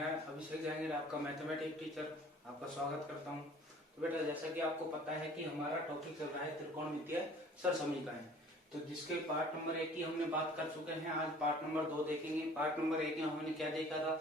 मैं अभिषेक जहांगीर, आपका mathematics teacher, आपका स्वागत करता हूं। तो बेटा, जैसा कि आपको पता है कि हमारा टॉपिक चल रहा है त्रिकोणमितीय सरसमीकरण। तो जिसके पार्ट नंबर 1 की हमने बात कर चुके हैं, आज पार्ट नंबर 2 देखेंगे। पार्ट नंबर 1 में हमने क्या देखा था?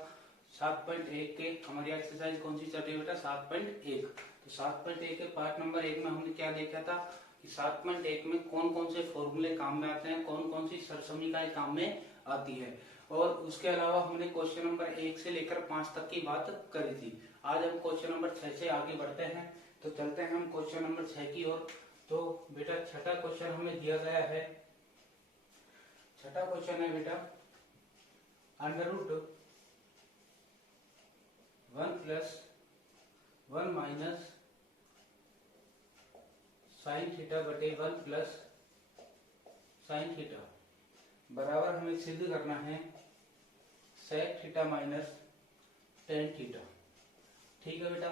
7.1 के हमारी एक्सरसाइज कौन सी चल रही है बेटा? 7.1। तो 7.1 के पार्ट नंबर 1 में हमने क्या देखा था कि 7.1 में कौन कौन से फॉर्मूले काम में आते हैं, कौन कौन सी सरसमीकरण काम में आती है। और उसके अलावा हमने क्वेश्चन नंबर 1 से लेकर 5 तक की बात करी थी। आज हम क्वेश्चन नंबर 6 से आगे बढ़ते हैं। तो चलते हैं हम क्वेश्चन नंबर 6 की ओर। तो बेटा, छठा क्वेश्चन हमें दिया गया है। छठा क्वेश्चन है बेटा, under root 1 plus 1 minus sine theta बटे 1 प्लस साइन थीटा बराबर हमें सिद्ध करना है sec theta minus tan theta. ठीक है बेटा,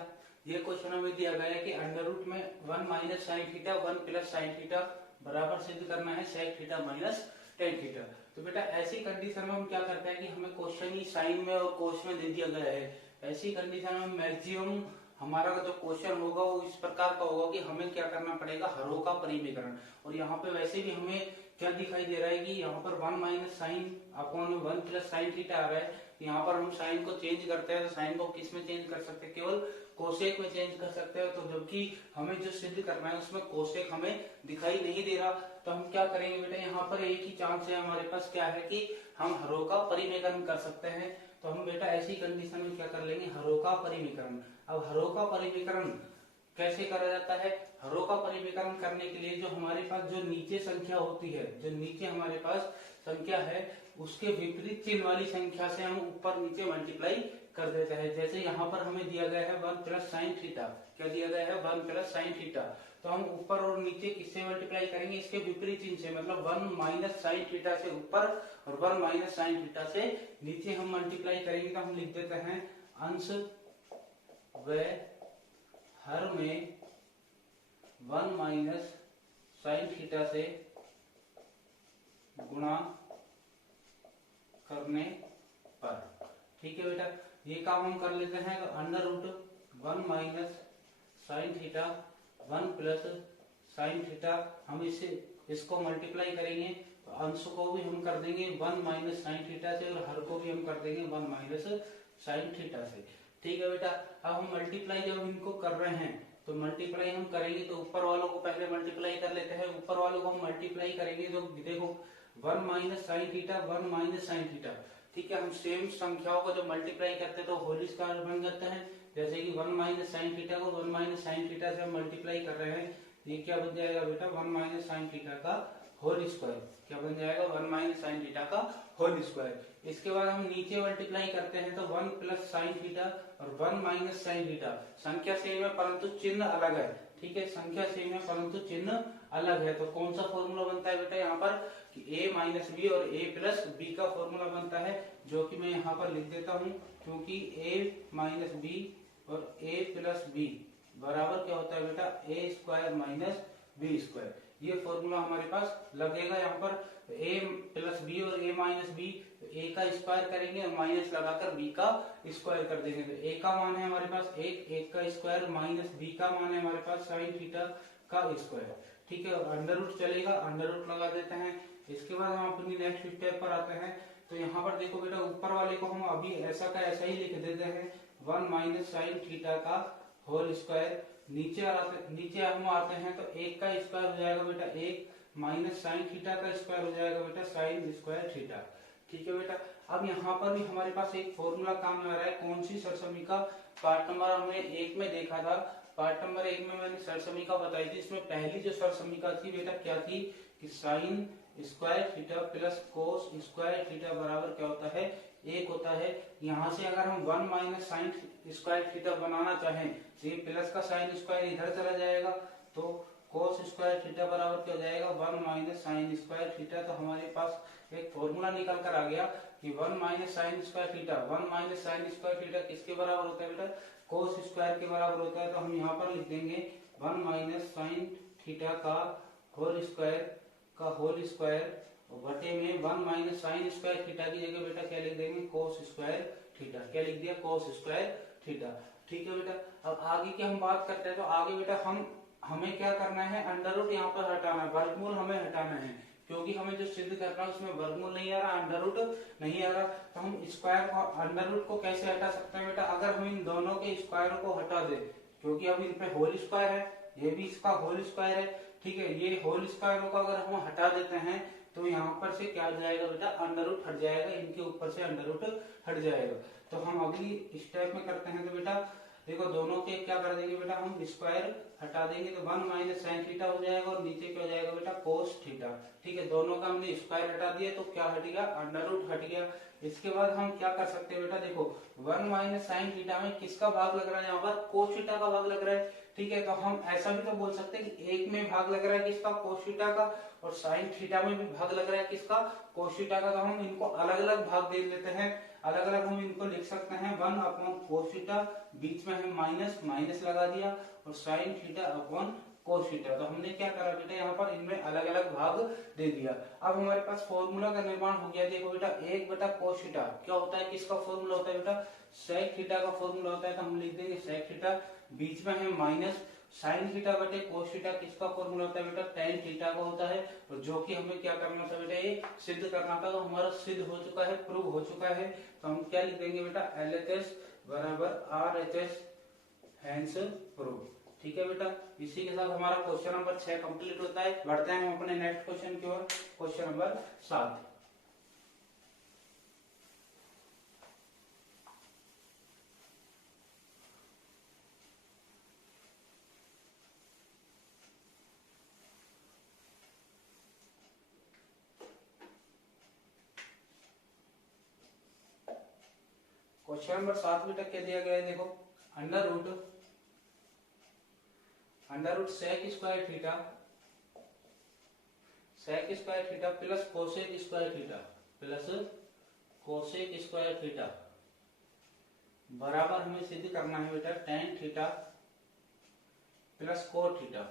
ये क्वेश्चन हमें दिया गया है कि अंडर रूट में 1 minus sine theta 1 plus sine theta बराबर सिद्ध करना है sec theta minus tan theta. तो बेटा, ऐसी कंडीशन में हम क्या करते हैं कि हमें क्वेश्चन ही साइन में और कोस में दे दिया गया है। ऐसी कंडीशन में मैक्सिमम हमारा जो क्वेश्चन होगा वो इस प्रकार का होगा कि हमें क्या करना पड़ेगा, हरों का परिमीकरण। और यहाँ पे वैसे भी हमें क्या दिखाई दे रहा है कि यहाँ पर 1 minus sine upon 1 plus sine theta आ रहा है। यहाँ पर हम साइन को चेंज करते हैं तो साइन को किस में चेंज कर सकते हैं? केवल कोसेक में चेंज कर सकते हैं। तो जबकि हमें जो सिद्ध करना है उसमें कोसेक हमें दिखाई नहीं दे रहा। तो हम क्या करेंगे बेटा, यहाँ पर एक ही चांस है हमारे पास, क्या है कि हम हरों का परिमीकरण कर सकते हैं। तो हम बेटा ऐसी कंडीशन में क्या कर लेंगे, हरों का परिमीकरण। अब हरों का परिमीकरण कैसे करा जाता है? हरों का परिमीकरण करने के लिए जो हमारे पास जो नीचे संख्या होती है, जो नीचे हमारे पास संख्या है उसके विपरीत चिन्ह वाली संख्या से हम ऊपर नीचे मल्टीप्लाई कर देते हैं। जैसे यहाँ पर हमें दिया गया है 1 प्लस साइन थीटा। क्या दिया गया है? 1 प्लस साइन थीटा। तो हम ऊपर और नीचे किससे मल्टीप्लाई करेंगे? इसके विपरीत चिन्ह से, मतलब 1 माइनस साइन थीटा से ऊपर और 1 माइनस साइन थीटा से नीचे हम मल्टीप्लाई करेंगे। तो हम लिख देते हैं अंश व हर में 1 माइनस साइन थीटा से गुणा करने पर। ठीक है बेटा, ये काम हम कर लेते हैं। तो under root 1 minus sine theta 1 plus sine theta, हम इसको मल्टीप्लाई करेंगे तो अंश को भी हम कर देंगे 1 माइनस साइन थीटा से और हर को भी हम कर देंगे 1 माइनस साइन थीटा से। ठीक है बेटा, अब हम मल्टीप्लाई जब इनको कर रहे हैं तो मल्टीप्लाई हम करेंगे तो ऊपर वालों को पहले मल्टीप्लाई कर लेते हैं। ऊपर वालों को हम मल्टीप्लाई करेंगे तो देखो 1 minus sine theta 1 minus sine theta. ठीक है, हम सेम संख्याओं को जब मल्टीप्लाई करते हैं तो होल स्क्वायर बन जाते हैं। जैसे कि 1 माइनस साइन थीटा को 1 माइनस साइन थीटा से हम मल्टीप्लाई कर रहे हैं, ये क्या बन जाएगा बेटा? 1 माइनस साइन थीटा का होल स्क्वायर। क्या बन जाएगा? 1 माइनस साइन थीटा का होल स्क्वायर। इसके बाद हम नीचे मल्टीप्लाई करते हैं तो 1 प्लस साइन थीटा और 1 माइनस साइन थीटा। संख्या सेम है परंतु चिन्ह अलग है। ठीक है, संख्या सेम है परंतु चिन्ह अलग है। तो कौन सा फॉर्मूला बनता है बेटा यहाँ पर कि a माइनस बी और a प्लस बी का फॉर्मूला बनता है, जो कि मैं यहाँ पर लिख देता हूँ। क्योंकि a माइनस बी और a प्लस बी बराबर क्या होता है बेटा? a square minus B square. ये फॉर्मूला हमारे पास लगेगा। यहाँ पर a प्लस बी और a माइनस बी, a का स्क्वायर करेंगे और माइनस लगाकर b का स्क्वायर कर देंगे। तो a का मान है हमारे पास 1 का स्क्वायर माइनस b का मान है हमारे पास साइन थीटा का स्क्वायर। ठीक है, अंडर रूट चलेगा, अंडर रूट लगा देते हैं। इसके बाद हम अपनी नेक्स्ट स्टेप पर आते हैं। तो यहाँ पर देखो बेटा, ऊपर वाले को हम अभी ऐसा का ऐसा ही लिख देते हैं 1 माइनस साइन थीटा का होल स्क्वायर। नीचे हम आते हैं तो 1 का स्क्वायर हो जाएगा बेटा 1 माइनस साइन थीटा का स्क्वायर हो जाएगा बेटा साइन स्क्वायर थीटा। ठीक है बेटा, अब यहाँ पर भी हमारे पास एक फॉर्मूला काम में आ रहा है। कौन सी सरसमीका? पार्ट नंबर हमने 1 में देखा था। पार्ट नंबर 1 में मैंने सरसमीका बताई थी। इसमें पहली जो सरसमीका थी बेटा क्या थी कि sign square theta plus cos square theta बराबर क्या होता है? 1 होता है। यहाँ से अगर हम 1 माइनस साइन स्क्वायर थीटा बनाना चाहें तो ये प्लस का साइन स्क्वायर इधर चला जाएगा, तो कोस स्क्वायर थीटा बराबर क्या हो जाएगा? 1 माइनस साइन स्क्वायर थीटा। तो हमारे पास एक फॉर्मूला निकल कर आ गया कि 1 minus sign square theta 1 minus sign square theta किसके बराबर होता है बेटा? कोस स्क्वायर के बराबर होता है। तो हम यहाँ पर लिख देंगे 1 माइनस साइन थीटा का होल स्क्वायर और बटे में 1 माइनस साइन स्क्वायर थीटा की जगह बेटा क्या लिख देंगे, कोस स्क्वायर थीटा। क्या लिख दिया, कोस स्क्वायर थीटा। ठीक है बेटा। अब आगे की हम बात करते हैं, तो आगे बेटा हमें क्या करना है, अंडर रूट यहाँ पर हटाना है, वर्गमूल हमें हटाना है, क्योंकि हमें जो सिद्ध करना है उसमें वर्गमूल नहीं आ रहा, अंडर रूट नहीं आ रहा। तो हम स्क्वायर को, अंडर रूट को कैसे हटा सकते हैं बेटा, अगर हम इन दोनों के स्क्वायर को हटा दे, क्योंकि अब इन पे होल स्क्वायर है, ये भी इसका होल स्क्वायर है। ठीक है, ये होल स्क्वायर को अगर हम हटा देते हैं तो यहाँ पर से क्या हो जाएगा बेटा, अंडर रूट हट जाएगा, इनके ऊपर से अंडर रूट हट जाएगा। तो हम अगली स्टेप में करते हैं, तो बेटा देखो दोनों के क्या कर देंगे बेटा, हम स्क्वायर हटा देंगे तो 1 माइनस साइन थीटा हो जाएगा और नीचे क्या हो जाएगा बेटा, कोस थीटा। ठीक है, दोनों का हमने स्क्वायर हटा दिया तो क्या हट गया, अंडर रूट हट गया। इसके बाद हम क्या कर सकते हैं बेटा, देखो 1 माइनस साइन थीटा में किसका भाग लग रहा है, यहाँ पर कोस थीटा का भाग लग रहा है। ठीक है, तो हम ऐसा भी तो बोल सकते हैं कि एक में भाग लग रहा है किसका, कोस थीटा का, और साइन थीटा में भी भाग लग रहा है किसका, कोस थीटा का। तो हम इनको अलग अलग भाग दे देते हैं, अलग अलग हम इनको लिख सकते हैं 1 अपॉन कोस थीटा, बीच में हम माइनस माइनस लगा दिया, और sine theta upon cos theta. तो हमने क्या करा बेटा, यहाँ पर इनमें अलग अलग भाग दे दिया। अब हमारे पास फॉर्मूला का निर्माण हो गया। देखो बेटा 1 बटा कोस थीटा क्या होता है, किसका फॉर्मूला होता है बेटा, सेक थीटा का फॉर्मूला होता है। तो हम लिख देंगे सेक थीटा, बीच में है माइनस, साइन थीटा बटे कोस थीटा किसका फॉर्मूला होता है बेटा, टेन थीटा का होता है। और जो कि हमें क्या करना था बेटा, ये सिद्ध करना था, तो हमारा सिद्ध हो चुका है, प्रूव हो चुका है। तो हम क्या लिख देंगे बेटा, LHS बराबर RHS, हैंस प्रूव। ठीक है बेटा, इसी के साथ हमारा क्वेश्चन नंबर 6 कंप्लीट होता है। बढ़ते हैं हम अपने नेक्स्ट क्वेश्चन की ओर, क्वेश्चन नंबर 7। क्वेश्चन नंबर 7 बेटा क्या दिया गया है, देखो under root sec square theta, sec square theta plus cosec square theta, plus cosec square theta बराबर हमें सिद्ध करना है बेटा tan theta plus cot theta.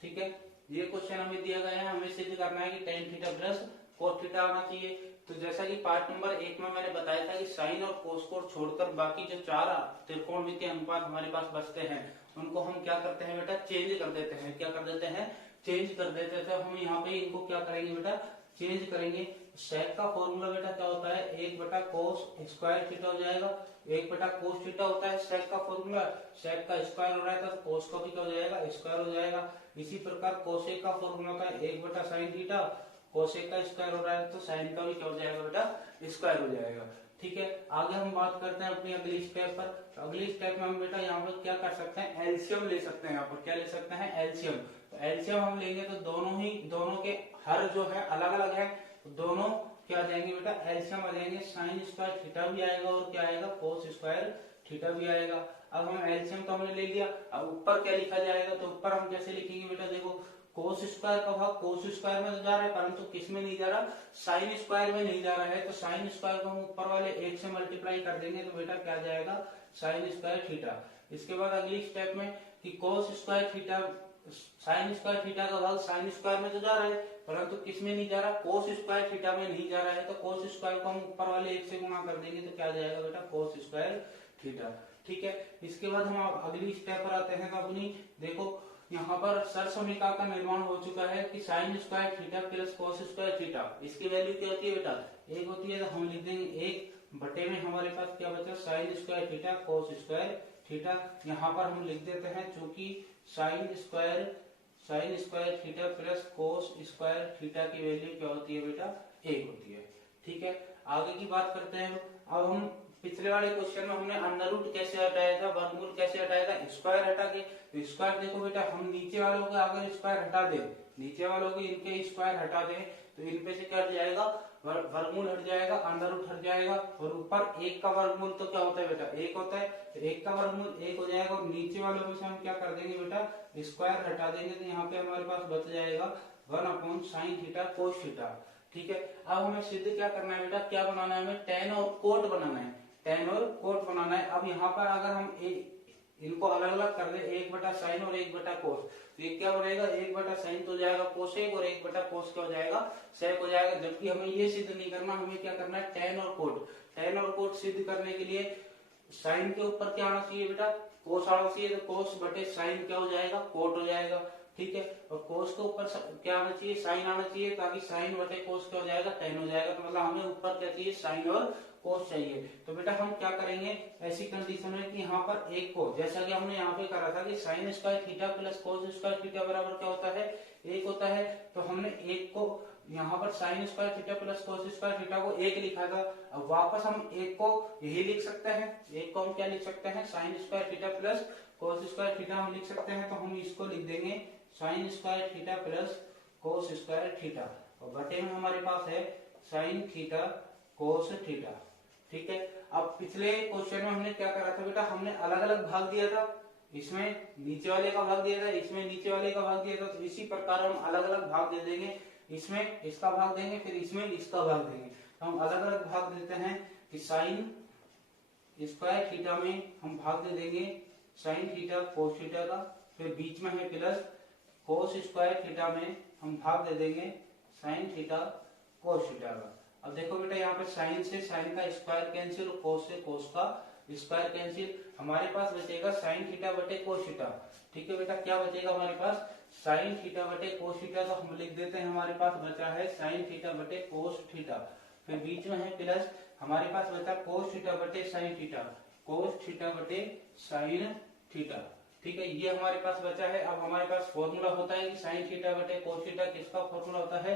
ठीक है, ये क्वेश्चन हमें दिया गया है, हमें सिद्ध करना है कि ten theta plus cot theta आना चाहिए। तो जैसा कि पार्ट नंबर 1 में मैंने बताया था कि साइन और कोस को छोड़कर बाकी जो 4 त्रिकोणमितीय अनुपात हमारे पास बचते हैं उनको हम क्या करते हैं बेटा, चेंज कर देते हैं। क्या कर देते हैं, चेंज कर देते थे। हम यहाँ पे इनको क्या करेंगे बेटा, चेंज करेंगे। सेक का फॉर्मूला बेटा क्या होता है, 1 बटा कोस स्क्वायर थीटा हो जाएगा, 1 बटा कोस थीटा होता है सेक का फॉर्मूला। सेक का स्क्वायर हो रहा है तो कोस का भी क्या हो जाएगा, स्क्वायर हो जाएगा। इसी प्रकार कोसेक का फॉर्मूला होता है 1 बटा साइन थीटा, कोसेक का स्क्वायर हो रहा है तो साइन का भी क्या हो जाएगा बेटा, स्क्वायर हो जाएगा। ठीक है, आगे हम बात करते हैं अपनी अगली स्टेप पर। तो अगली स्टेप में हम बेटा यहाँ पर क्या कर सकते हैं, एलसीएम ले सकते हैं। यहाँ पर क्या ले सकते हैं, एलसीएम। तो एलसीएम हम लेंगे तो दोनों के हर जो है अलग अलग है, तो दोनों क्या आ जाएंगे बेटा, एलसीएम आ जाएंगे। साइन स्क्वायर थीटा भी आएगा और क्या आएगा, कोस स्क्वायर थीटा भी आएगा। अब हम एलसीएम तो हमने ले लिया, अब ऊपर क्या लिखा जाएगा, तो ऊपर हम कैसे लिखेंगे बेटा, देखो कोस स्क्वायर का भाग कोस स्क्वायर में जा रहा है, परंतु किस में नहीं जा रहा, साइन स्क्वायर में नहीं जा रहा है। तो साइन स्क्वायर को हम ऊपर वाले 1 से मल्टीप्लाई कर देंगे तो बेटा क्या जाएगा, साइन स्क्वायर थीटा। इसके बाद अगली स्टेप में कि cos square theta, sign square theta का भाग साइन स्क्वायर में तो जा रहा है, परंतु किस में नहीं जा रहा, कोस स्क्वायर थीटा में नहीं जा रहा है। तो कोस स्क्वायर को हम ऊपर वाले 1 से गुणा कर देंगे तो क्या जाएगा बेटा, कोस स्क्वायर थीटा। ठीक है, इसके बाद हम अगली स्टेप पर आते हैं। तो अपनी देखो यहाँ पर सरसमीका का निर्माण हो चुका है कि sign square theta plus cos square theta, इसकी वैल्यू क्या होती है बेटा, 1 होती है। तो हम लिख देंगे 1 बटे में हमारे पास क्या बचा, sign square theta cos square theta. यहाँ पर हम लिख देते हैं चूंकि sign square theta plus cos square theta की वैल्यू क्या होती है बेटा, 1 होती है। ठीक है, आगे की बात करते हैं। अब हम पिछले वाले क्वेश्चन में हमने अंडर रूट कैसे हटाया था, वर्गमूल कैसे हटाया था, स्क्वायर हटा के। तो स्क्वायर देखो बेटा, हम नीचे वालों के अगर स्क्वायर हटा दे, नीचे वालों के इनके स्क्वायर हटा दे तो इनपे से क्या हट जाएगा, वर्गमूल हट जाएगा, अंडर रूट हट जाएगा। और ऊपर 1 का वर्गमूल तो क्या होता है बेटा, 1 होता है। तो 1 का वर्गमूल 1 हो जाएगा और नीचे वालों में से हम क्या कर देंगे बेटा, स्क्वायर हटा देंगे तो यहाँ पे हमारे पास बच जाएगा 1 upon sine theta cos theta. ठीक है, अब हमें सिद्ध क्या करना है बेटा, क्या बनाना है, हमें टेन और कोट बनाना है, टेन और कोट बनाना है। अब यहाँ पर अगर हम इनको अलग अलग कर दे, 1/sin और 1/cos, तो ये क्या बनेगा, 1/sin तो हो जाएगा कोसेक और 1/cos क्या हो जाएगा, सेक हो जाएगा। जबकि हमें ये सिद्ध नहीं करना, हमें क्या करना है, tan और cot। tan और cot सिद्ध करने के लिए साइन के ऊपर क्या आना चाहिए बेटा, कोस आना चाहिए, तो कोस बटे साइन क्या हो जाएगा, कोट हो जाएगा। ठीक है, और कोस के ऊपर क्या आना चाहिए, साइन आना चाहिए, ताकि साइन बटे कोस क्या हो जाएगा, टेन हो जाएगा। तो मतलब हमें ऊपर क्या चाहिए, साइन और कोस चाहिए। तो बेटा हम क्या करेंगे ऐसी कंडीशन में कि यहाँ पर एक को, जैसा कि हमने यहाँ पे करा था कि sign square theta plus cos square theta बराबर क्या होता है, एक होता है। तो हमने एक को यहाँ पर sign square theta plus cos square theta को एक लिखा था। अब वापस हम एक को यही लिख सकते हैं, एक को हम क्या लिख सकते हैं, sign square theta plus cos square theta हम लिख सकते हैं। तो हम इसको लिख देंगे sign square theta plus cos square theta, और बटे में हमारे पास है साइन थीटा कोस थीटा। ठीक है, अब पिछले क्वेश्चन में हमने क्या करा था बेटा, हमने अलग अलग भाग दिया था, इसमें नीचे वाले का भाग दिया था, इसमें नीचे वाले का भाग दिया था। तो इसी प्रकार हम अलग अलग भाग दे देंगे, इसमें इसका भाग देंगे, फिर इसमें इसका भाग देंगे। तो हम अलग अलग भाग देते हैं कि साइन स्क्वायर थीटा में हम भाग दे देंगे साइन थीटा कोस थीटा का, फिर बीच में है प्लस कोस स्क्वायर थीटा में हम भाग दे देंगे साइन थीटा कोस थीटा का। अब देखो बेटा यहाँ पे साइन से साइन का स्क्वायर कैंसिल, कोस से कोस का स्क्वायर कैंसिल, हमारे पास बचेगा साइन थीटा बटे कोस थीटा। ठीक है बेटा, क्या बचेगा हमारे पास, साइन थीटा बटे कोस थीटा, तो हम लिख देते हैं हमारे पास बचा है साइन थीटा बटे कोस थीटा, फिर बीच में है प्लस हमारे पास बचा कोस थीटा बटे साइन थीटा, कोस थीटा बटे साइन थीटा। ठीक है, ये हमारे पास बचा है। अब हमारे पास फॉर्मूला होता है कि साइन थीटा बटे कोस थीटा किसका फॉर्मूला होता है,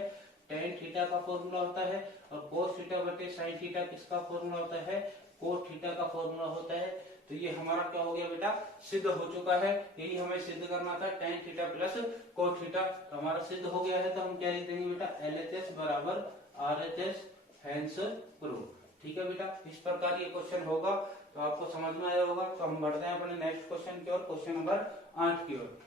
टेन थीटा का फॉर्मूला होता है, और कोस थीटा बटे साइन थीटा किसका फॉर्मूला होता है, कोस थीटा का फॉर्मूला होता है। तो ये हमारा क्या हो गया बेटा, सिद्ध हो चुका है। यही हमें सिद्ध करना था, ten theta plus cos theta, तो हमारा सिद्ध हो गया है। तो हम क्या लिख देंगे बेटा, LHS बराबर RHS हैंस प्रूव। ठीक है बेटा, इस प्रकार ये क्वेश्चन होगा, तो आपको समझ में आया होगा। तो हम बढ़ते हैं अपने नेक्स्ट क्वेश्चन की ओर, क्वेश्चन नंबर 8 की ओर।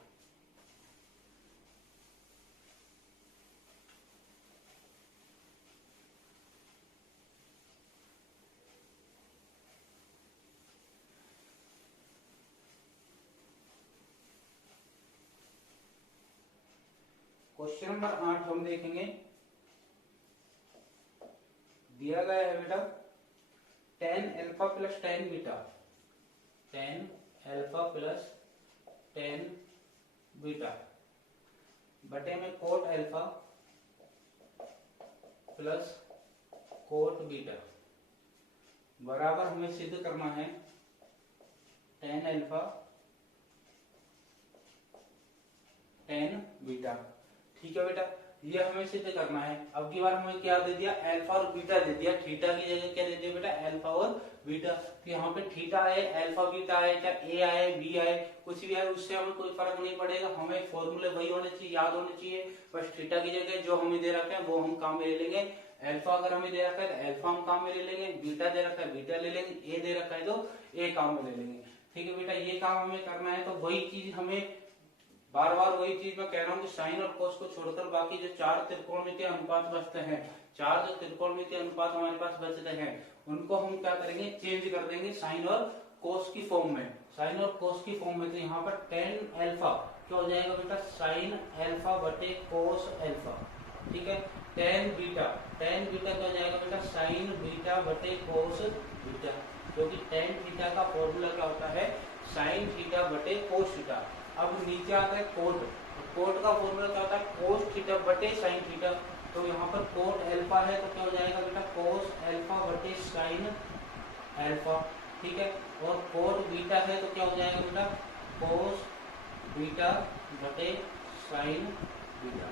क्वेश्चन नंबर 8 हम देखेंगे, दिया गया है बेटा tan alpha plus tan beta, tan alpha plus tan beta बटे में coat alpha plus coat beta बराबर हमें सिद्ध करना है tan अल्फा tan बीटा। ठीक है बेटा, ये हमें सिद्ध करना है। अब की बार हमें क्या दे दिया, अल्फा और बीटा दे दिया, थीटा की जगह क्या दे दिया बेटा, अल्फा और बीटा। तो यहाँ पे थीटा आए, अल्फा बीटा आए, चाहे ए आए बी आए, कुछ भी आए, उससे हमें कोई फर्क नहीं पड़ेगा। हमें फॉर्मूले वही होने चाहिए, याद होने चाहिए। बस थीटा की जगह जो हमें दे रखा है वो हम काम में ले लेंगे, अल्फा अगर हमें दे रखा है तो अल्फा हम काम में ले लेंगे, बीटा दे रखा है बीटा ले लेंगे, ए दे रखा है तो ए काम में ले लेंगे। ठीक है बेटा, ये काम हमें करना है। तो वही चीज हमें बार बार वही चीज मैं कह रहा हूँ कि साइन और कोस को छोड़कर बाकी जो चार त्रिकोणमितीय अनुपात बचते हैं, चार जो त्रिकोणमितीय अनुपात हमारे पास बचते हैं, उनको हम क्या करेंगे, चेंज कर देंगे साइन और कोस की फॉर्म में, साइन और कोस की फॉर्म में। तो यहाँ पर tan अल्फा क्या हो जाएगा बेटा, साइन अल्फा बटे कोस अल्फा। ठीक है, tan बीटा क्या हो जाएगा बेटा, साइन बीटा बटे कोस बीटा, क्योंकि tan थीटा का फॉर्मूला क्या होता है, साइन थीटा बटे कोस थीटा। अब नीचे आता है कोट, कोट का फॉर्मूला क्या होता है, कोस थीटा बटे साइन थीटा। तो यहाँ पर कोट अल्फा है तो क्या हो जाएगा बेटा, कोस अल्फा बटे साइन अल्फा। ठीक है, और कोट बीटा है तो क्या हो जाएगा बेटा, कोस बीटा बटे साइन बीटा।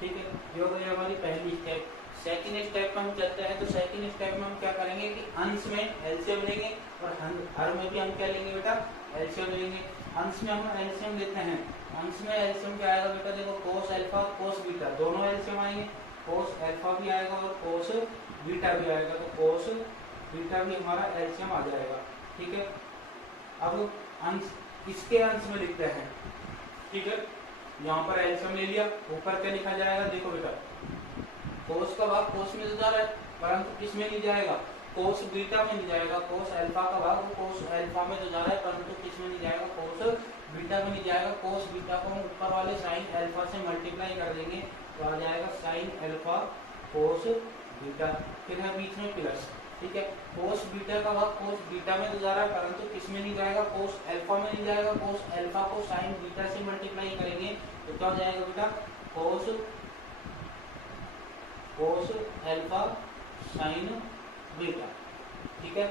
ठीक है, ये हो गई हमारी पहली स्टेप। सेकंड स्टेप में हम चलते हैं। तो सेकंड स्टेप में हम क्या करेंगे कि अंश में एलसीएम लेंगे और हर में भी हम क्या लेंगे बेटा, एलसीएम लेंगे। अंश में हम एलसीएम लेते हैं, अंश में एलसीएम क्या आएगा बेटा, देखो कोस अल्फा कोस बीटा दोनों एलसीएम आएंगे, कोस अल्फा भी आएगा और कोस बीटा भी आएगा, तो कोस बीटा भी हमारा एलसीएम आ जाएगा। ठीक है, अब अंश इसके अंश में लिखते हैं। ठीक है, यहाँ पर एलसीएम ले लिया, ऊपर क्या लिखा जाएगा, देखो बेटा कोस का भाग कोस में तो जा रहा है परंतु किस में नहीं जाएगा, कोस बीटा में नहीं जाएगा, कोस अल्फा का भाग कोस अल्फा में तो जा रहा है परंतु किस में नहीं जाएगा, कोस बीटा में नहीं जाएगा। कोस बीटा को हम ऊपर वाले साइन अल्फा से मल्टीप्लाई कर देंगे तो आ जाएगा साइन अल्फा कोस बीटा, फिर है बीच में प्लस, ठीक है। कोस बीटा का भाग कोस बीटा में तो जा रहा है परंतु किस में नहीं जाएगा, कोस अल्फा में नहीं जाएगा। कोस अल्फा को साइन बीटा से मल्टीप्लाई करेंगे तो क्या हो जाएगा बेटा, कोस अल्फा साइन बीटा, ठीक है।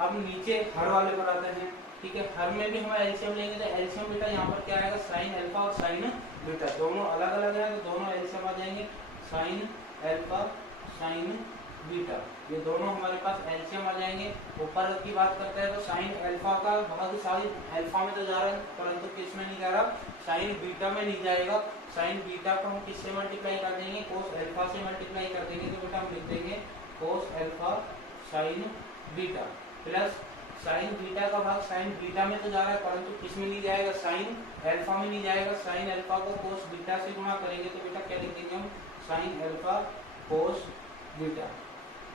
अब नीचे हर वाले पर आते हैं, ठीक है। हर में भी हम एलसीएम लेंगे तो एलसीएम बेटा यहाँ पर क्या आएगा, साइन अल्फा और साइन बीटा दोनों अलग अलग है तो दोनों एलसीएम आ जाएंगे, साइन अल्फा साइन बीटा, ये दोनों हमारे पास एलसीएम आ जाएंगे। ऊपर की बात करते हैं तो साइन अल्फा का भाग साइन अल्फा में तो जा रहा है परंतु किस में नहीं जा रहा, साइन बीटा में नहीं जाएगा। साइन बीटा को हम किससे मल्टीप्लाई कर देंगे, कोस अल्फा से मल्टीप्लाई कर देंगे तो बेटा हम लिख देंगे कोस alpha sine beta plus sign beta का भाग साइन बीटा में तो जा रहा है परंतु किस में नहीं जाएगा, साइन अल्फा में नहीं जाएगा। साइन अल्फा को कोस बीटा से गुणा करेंगे तो बेटा क्या लिख देंगे हम, साइन अल्फा कोस बीटा,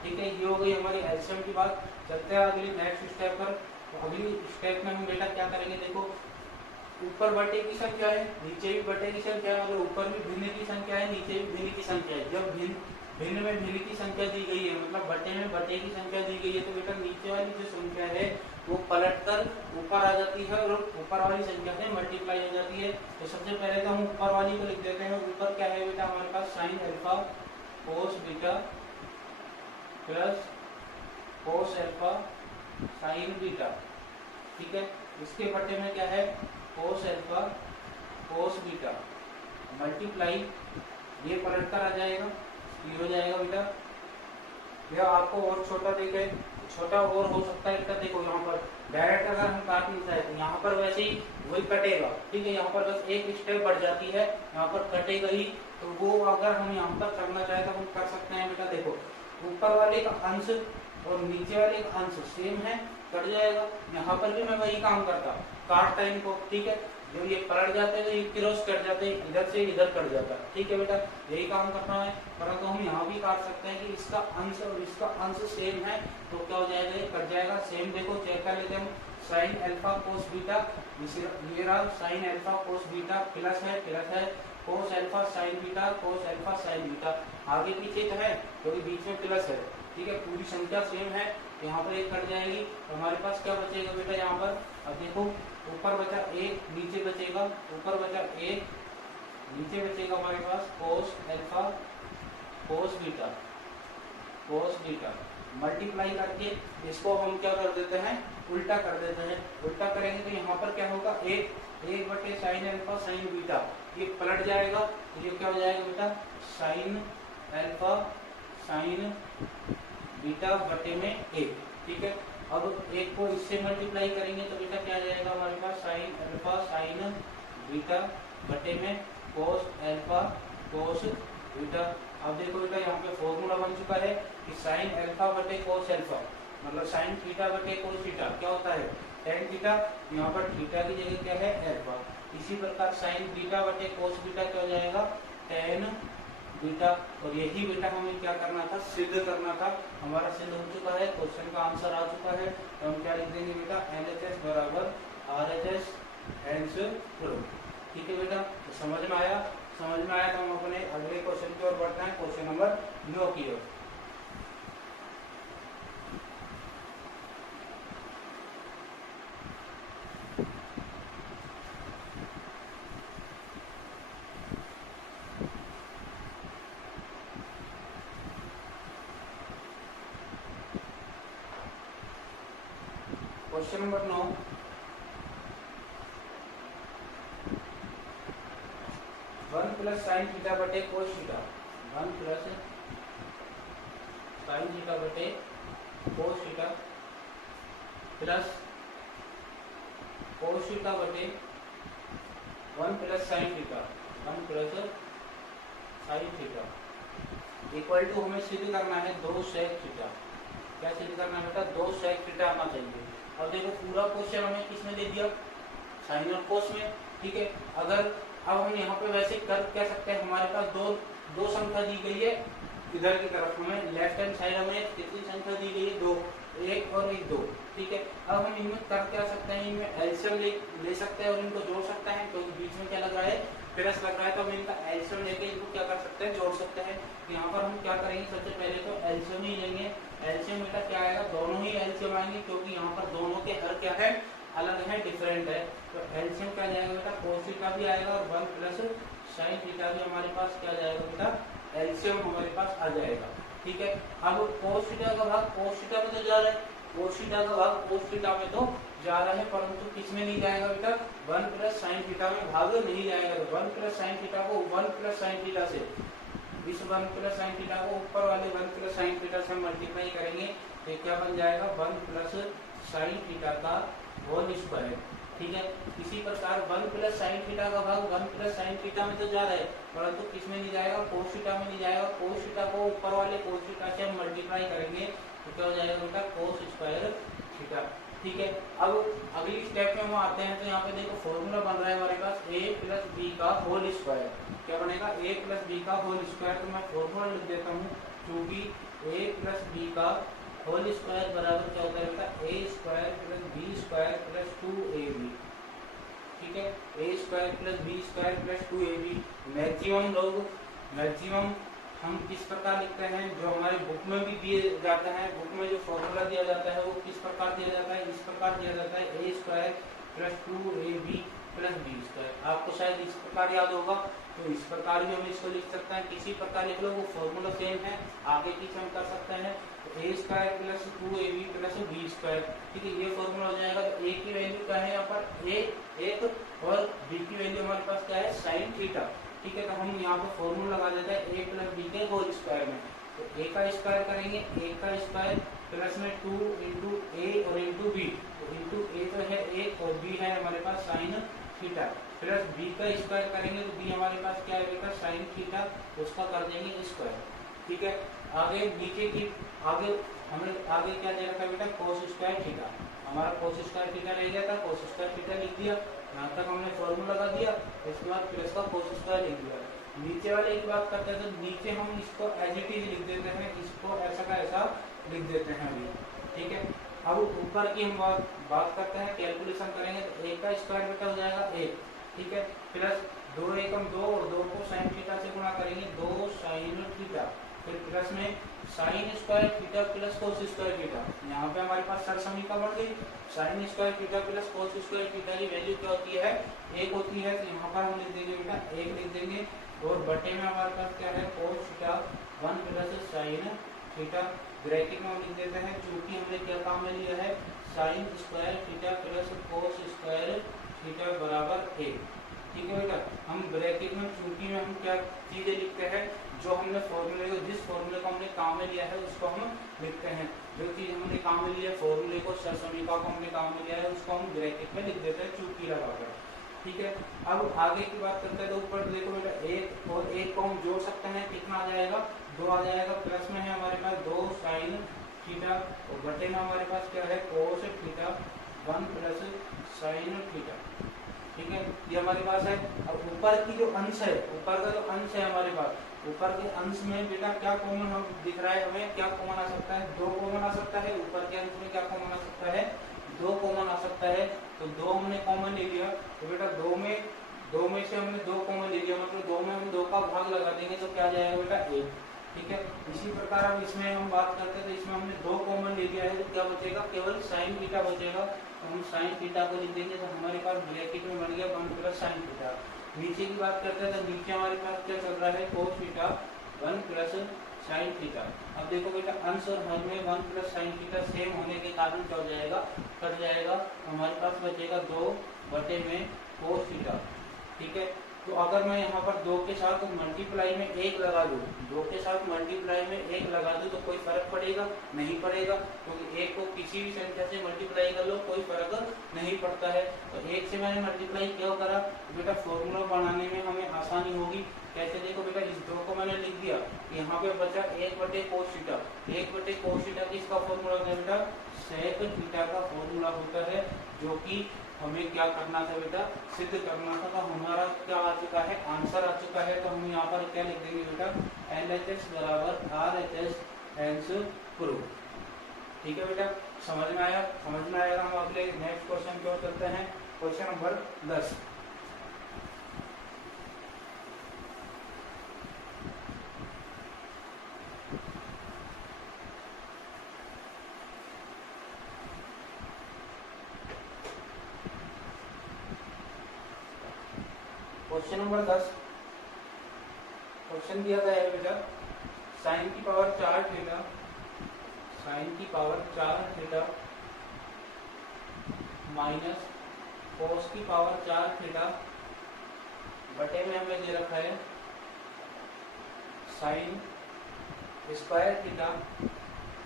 ठीक है। ये हो गई हमारी एलसीएम की बात। चलते हैं अगली नेक्स्ट स्टेप पर। तो अगली स्टेप में हम बेटा क्या करेंगे, देखो ऊपर बटे की संख्या है, नीचे भी बटे की संख्या है, मतलब ऊपर भी भिन्न की संख्या है, नीचे भी भिन्न की संख्या है। जब भिन्न में भिन्न की संख्या दी गई है, मतलब बटे में बटे की संख्या दी गई है, तो बेटा नीचे वाली जो संख्या है वो पलटकर ऊपर आ जाती है और ऊपर वाली संख्या से मल्टीप्लाई हो जाती है। तो सबसे पहले तो हम ऊपर वाली को लिख देते हैं। ऊपर क्या है बेटा हमारे पास, sine alpha cos beta plus cos alpha sine beta, ठीक है। इसके बटे में क्या है, cos alpha cos beta multiply, ये पलट कर आ जाएगा, ये हो जाएगा बेटा। यह आपको और छोटा देखे, छोटा और हो सकता है बेटा। देखो यहाँ पर डायरेक्ट अगर हम काट नहीं चाहे तो यहाँ पर वैसे ही वही कटेगा, ठीक है। यहाँ पर बस एक स्टेप बढ़ जाती है, यहाँ पर कटेगा ही, तो वो अगर हम यहाँ पर करना चाहे तो हम कर सकते हैं बेटा। देखो ऊपर वाले का अंश और नीचे वाले का अंश सेम है, कट जाएगा। यहाँ पर भी मैं वही काम करता, काटता इनको, ठीक है। जब ये पलट जाते हैं तो ये क्रॉस कट जाते हैं, इधर से इधर कट जाता है, ठीक है बेटा। यही काम करना है, परंतु हम यहाँ भी काट सकते हैं कि इसका अंश और इसका अंश सेम है तो क्या हो जाएगा, ये कट जाएगा। सेम देखो चेक कर लेते हैं हम, साइन अल्फा कोस बीटा, ये रहा sine alpha cos beta plus है cos alpha sine beta, cos alpha sine beta. आगे पीछे तो है क्योंकि बीच में प्लस है, ठीक है। पूरी संख्या सेम है, यहाँ पर एक कट जाएगी तो हमारे पास क्या बचेगा बेटा यहाँ पर। अब देखो ऊपर बचा एक, नीचे बचेगा, ऊपर बचा एक, नीचे बचेगा हमारे पास cos alpha cos beta multiply करके इसको हम क्या कर देते हैं, उल्टा कर देते हैं। उल्टा करेंगे तो यहाँ पर क्या होगा, एक बटे साइन अल्फा साइन बीटा, ये पलट जाएगा तो ये क्या हो जाएगा बेटा, साइन अल्फा साइन बीटा बटे में एक, ठीक है। अब एक को इससे मल्टीप्लाई करेंगे तो बेटा क्या आ जाएगा हमारे पास, साइन अल्फा साइन बीटा बटे में कोस अल्फा कोस बीटा। अब देखो बेटा यहाँ पे फॉर्मूला बन चुका है कि साइन अल्फा बटे कोस अल्फा मतलब साइन थीटा बटे कोस थीटा क्या होता है, टेन थीटा। यहाँ पर थीटा की जगह क्या है, अल्फा। इसी प्रकार साइन बीटा बटे कोस बीटा क्या हो जाएगा, टेन बीटा। और यही बेटा हमें क्या करना था, सिद्ध करना था। हमारा सिद्ध हो चुका है, क्वेश्चन का आंसर आ चुका है। तो हम क्या लिख देंगे बेटा, LHS बराबर RHS हेंस प्रूफ, ठीक है बेटा। तो समझ में आया तो हम अपने अगले क्वेश्चन की ओर बढ़ते हैं, क्वेश्चन नंबर 9 की ओर। Question number 9, one plus sine theta बटे cos theta, one plus sine theta बटे cos theta plus cos theta बटे one plus sine theta, one plus sine theta equal to हमें सिद्ध करना है 2 सेक थीटा। क्या सिद्ध करना है बेटा, 2 सेक थीटा आना चाहिए। अब देखो पूरा क्वेश्चन हमें किसने दे दिया, साइन और कोस में, ठीक है। अगर अब हम यहाँ पे वैसे कर कह सकते हैं, हमारे पास दो संख्या दी गई है, इधर की तरफ हमें लेफ्ट हैंड साइड हमें कितनी संख्या दी गई है, 2, 1 और 1 2, ठीक है। अब हम इनमें कर क्या सकते हैं, इनमें एलसीएम ले सकते हैं और इनको जोड़ सकते हैं, क्योंकि बीच में क्या लग रहा है, प्लस लग रहा है, तो हम इनका एलसीएम लेके इनको क्या कर सकते हैं, जोड़ सकते हैं। यहाँ पर हम क्या करेंगे, सबसे पहले तो एलसीएम ही लेंगे। एलसीएम बेटा क्या आएगा, दोनों ही एलसीएम आएंगे, क्योंकि यहाँ पर दोनों के हर क्या है, अलग है, डिफरेंट है। तो एलसीएम क्या जाएगा बेटा, cos थीटा भी आएगा और 1 प्लस sin थीटा भी हमारे पास क्या जाएगा बेटा, एलसीएम हमारे पास आ जाएगा, ठीक है। अब cos थीटा का भाग cos थीटा में तो जा रहा है, cos थीटा का भाग cos थीटा में तो जा रहा है, परंतु किस में नहीं जाएगा बेटा, 1 प्लस sin थीटा में भाग नहीं जाएगा। तो 1 प्लस sin थीटा को 1 प्लस sin थीटा से, इस 1 प्लस sin थीटा को ऊपर वाले 1 प्लस sin थीटा से मल्टीप्लाई करेंगे, तो क्या बन जाएगा, 1 प्लस sin थीटा का होल स्क्वायर, ठीक है। इसी प्रकार 1 प्लस sin थीटा का भाग 1 प्लस sin थीटा में तो जा रहा है, परंतु किसमें नहीं जाएगा, cos थीटा में नहीं जाएगा। cos थीटा को ऊपर वाले cos थीटा से हम मल्टीप्लाई करेंगे, तो क्या हो जाएगा बेटा, cos स्क्वायर थीटा, ठीक है। अब अगली स्टेप में हम आते हैं, तो यहाँ पे देखो फॉर्मूला बन रहा है हमारे पास a प्लस बी का होल स्क्वायर, क्या बनेगा, a प्लस बी का होल स्क्वायर। तो मैं फॉर्मूला लिख देता हूँ, क्योंकि a प्लस बी का होल स्क्वायर बराबर क्या होता है बेटा, a square plus B square plus 2ab, ठीक है। a square plus B square plus 2ab। Maximum हम किस प्रकार लिखते हैं, जो हमारे बुक में भी दिए जाता है, बुक में जो फॉर्मूला दिया जाता है वो किस प्रकार दिया जाता है, इस प्रकार दिया जाता है, a square plus 2ab plus B square. आपको शायद इस प्रकार याद होगा, तो इस प्रकार भी हम इसको लिख सकते हैं, किसी प्रकार लिख लो, वो फॉर्मूला सेम है, आगे पीछे हम कर सकते हैं। a square plus 2ab plus B square, ठीक है, ये फॉर्मूला हो जाएगा। तो a की वैल्यू क्या है यहाँ पर, a 1 और b की वैल्यू हमारे पास क्या है, sin थीटा, ठीक है। तो हम यहाँ पर फॉर्मूला लगा देते हैं a प्लस b के होल स्क्वायर में। तो a का स्क्वायर करेंगे, a का स्क्वायर प्लस में 2 इंटू a और इंटू b, तो इंटू a तो है 1 और b है हमारे पास sin थीटा, प्लस b का स्क्वायर करेंगे, तो b हमारे पास क्या है बेटा, sin थीटा, उसका कर देंगे स्क्वायर, ठीक है। आगे नीचे की आगे हमने आगे क्या दे रखा है बेटा, cos स्क्वायर थीटा, हमारा cos स्क्वायर थीटा रह गया था, cos स्क्वायर थीटा लिख दिया, यहाँ तक हमने फॉर्मूला लगा दिया, इसके बाद प्लस का cos स्क्वायर लिख दिया। नीचे वाले की बात करते हैं, तो नीचे हम इसको एज इट इज लिख देते हैं, इसको ऐसा का ऐसा लिख देते हैं अभी, ठीक है। अब ऊपर की हम बात करते हैं, कैलकुलेशन करेंगे, तो 1 का स्क्वायर बेटा हो जाएगा 1, ठीक है, प्लस 2 एकम 2 और 2 को sin थीटा से गुणा करेंगे, 2 sin थीटा, फिर प्लस में sin square theta plus cos square theta. यहाँ पे हमारे पास सरसमीका बन गई, sin square theta plus cos square theta की वैल्यू क्या होती है, 1 होती है, तो यहाँ पर हम लिख देंगे बेटा 1 लिख देंगे, और बटे में हमारे पास क्या है, cos theta 1 plus sin theta, bracket में हम लिख देते हैं, चूंकि हमने क्या काम में लिया है, sin square theta plus cos square theta बराबर 1, ठीक है बेटा। हम ब्रैकेट में चूंकि में हम क्या चीजें लिखते हैं, जो हमने फॉर्मूले को, जिस फॉर्मूले को हमने काम में लिया है उसको हम लिखते हैं, जो चीज हमने काम में लिया है, फॉर्मूले को, सरसमीका को हमने काम में लिया है, उसको हम ब्रैकेट में लिख देते हैं चूंकि लगाकर, ठीक है। अब आगे की बात करते हैं, तो ऊपर देखो बेटा 1 और 1 को हम जोड़ सकते हैं, कितना आ जाएगा, 2 आ जाएगा, प्लस में है हमारे पास 2 sin थीटा, और बटे में हमारे पास क्या है, cos theta 1 plus sin theta, ठीक है, ये हमारे पास है। अब ऊपर की जो अंश है, ऊपर का जो अंश है हमारे पास, ऊपर के अंश में बेटा क्या कॉमन हम दिख रहा है, हमें क्या कॉमन आ सकता है, 2 कॉमन आ सकता है, ऊपर के अंश में क्या कॉमन आ सकता है, 2 कॉमन आ सकता है। तो 2 हमने कॉमन ले लिया, तो बेटा 2 में से हमने 2 कॉमन ले लिया, मतलब 2 में हम 2 का भाग लगा देंगे, तो क्या जाएगा बेटा 1, ठीक है। इसी प्रकार अब इसमें हम बात करते हैं, तो इसमें हमने 2 कॉमन ले लिया है, तो क्या बचेगा, केवल sin थीटा बचेगा, तो हम sin थीटा को लिख देंगे, तो हमारे पास ब्रैकेट में बन गया 1 प्लस sin थीटा। नीचे की बात करते हैं, तो नीचे हमारे पास क्या चल रहा है, cos theta 1 plus sin theta. अब देखो बेटा अंश और हर में 1 प्लस sin थीटा सेम होने के कारण क्या हो जाएगा, कट जाएगा, तो हमारे पास बचेगा 2 बटे में cos थीटा, ठीक है। तो अगर मैं यहाँ पर 2 के साथ मल्टीप्लाई में 1 लगा दूँ, 2 के साथ मल्टीप्लाई में 1 लगा दूँ, तो कोई फर्क पड़ेगा, नहीं पड़ेगा, क्योंकि 1 को किसी भी संख्या से मल्टीप्लाई कर लो कोई फर्क नहीं पड़ता है। तो 1 से मैंने मल्टीप्लाई क्यों करा, बेटा फॉर्मूला बनाने में हमें आसानी होगी। कैसे, देखो बेटा इस 2 को मैंने लिख दिया, यहाँ पे बचा 1 बटे cos थीटा, 1 बटे cos थीटा किसका फॉर्मूला होता है बेटा, sec थीटा का फॉर्मूला होता है, जो कि हमें क्या करना था बेटा, सिद्ध करना था। तो हमारा क्या आ चुका है, आंसर आ चुका है। तो हम यहाँ पर क्या लिख देंगे बेटा, LHS बराबर RHS, हेंस प्रूव। ठीक है बेटा, समझ में आया? समझ में आएगा। हम अगले नेक्स्ट क्वेश्चन की ओर चलते हैं, question number 10। Question number 10 question दिया गया है बेटा, साइन की पावर 4 थीटा, साइन की पावर 4 थीटा माइनस कोस की पावर 4 थीटा बटे में हमें दे रखा है sine square theta,